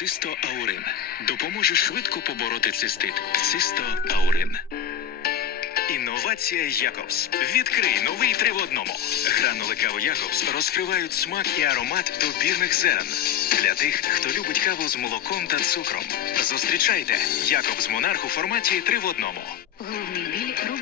Цисто Аурин допоможе швидко побороти цистит. Цисто Аурин. Інновація Якобс. Відкрий новий три в одному. Гранули кави Якобс розкривають смак і аромат добірних зерен. Для тих, хто любить каву з молоком та цукром. Зустрічайте Якобс Монарх у форматі три в одному. Головний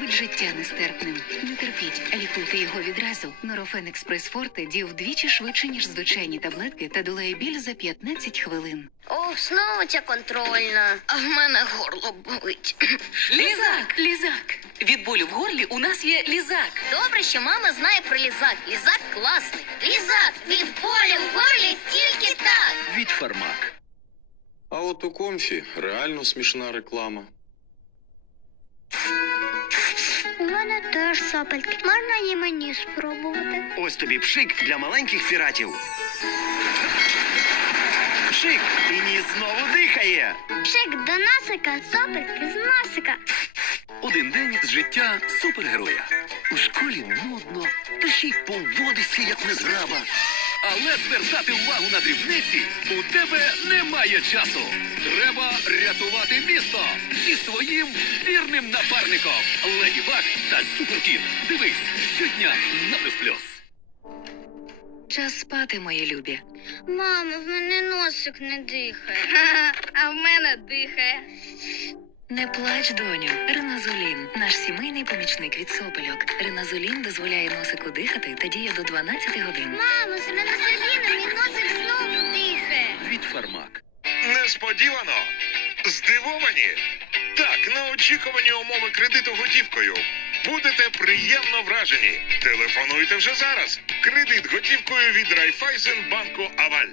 робить життя нестерпним. Не терпіть, лікуйте його відразу. Норофен Експрес Форте діє вдвічі швидше, ніж звичайні таблетки, та долає біль за 15 хвилин. О, знову ця контрольна. А в мене горло болить. Лізак! Лізак! Від болю в горлі у нас є лізак. Добре, що мама знає про лізак. Лізак класний. Лізак від болю в горлі тільки так. Від Фармак. А от у комфі реально смішна реклама. Мене теж сопельки. Можна і мені спробувати? Ось тобі пшик для маленьких піратів. Пшик! І ніс знову дихає. Пшик до насика, сопельки з носика. Один день з життя супергероя. У школі нудно, та ще й поводишся, як незграба. Але звертати увагу на дрібниці у тебе немає часу. Треба рятувати місто своїм вірним напарником. Леді Баг та Суперкіт. Дивись щодня на плюс плюс. Час спати, мої любі. Мамо, в мене носик не дихає. А в мене дихає. Не плач, доню. Реназолін наш сімейний помічник від сопельок. Реназолін дозволяє носику дихати та діє до 12 годин. Мамо, з мене мій носик знову дихає. Від Фармак. Несподівано. Здивовані. На очікувані умови кредиту готівкою. Будете приємно вражені. Телефонуйте вже зараз. Кредит готівкою від Райфайзенбанку Аваль.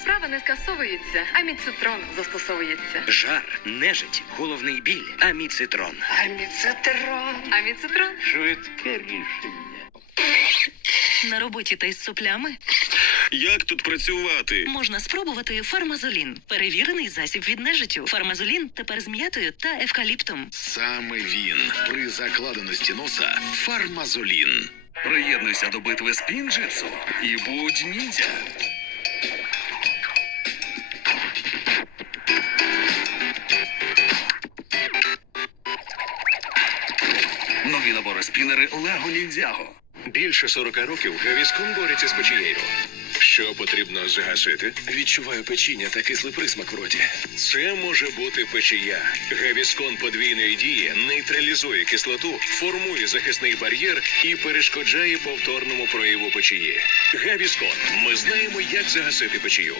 Справа не скасовується, а міцитрон застосовується. Жар, нежить, головний біль, аміцитрон. Аміцитрон. А міцитрон Швидке рішення. На роботі та із соплями Як тут працювати? можна спробувати фармазолін. Перевірений засіб від нежиттю. Фармазолін тепер з м'ятою та евкаліптом. Саме він при закладеності носа Фармазолін. Приєднуйся до битви з пінджитсу і будь ніндзя. Нові набори спінери Лего Ніндзяго. Більше 40 років Гавіскон бореться з печією. Що потрібно загасити? Відчуваю печіння та кислий присмак в роті. Це може бути печія. Гавіскон подвійної дії нейтралізує кислоту, формує захисний бар'єр і перешкоджає повторному прояву печії. Гавіскон. Ми знаємо, як загасити печію.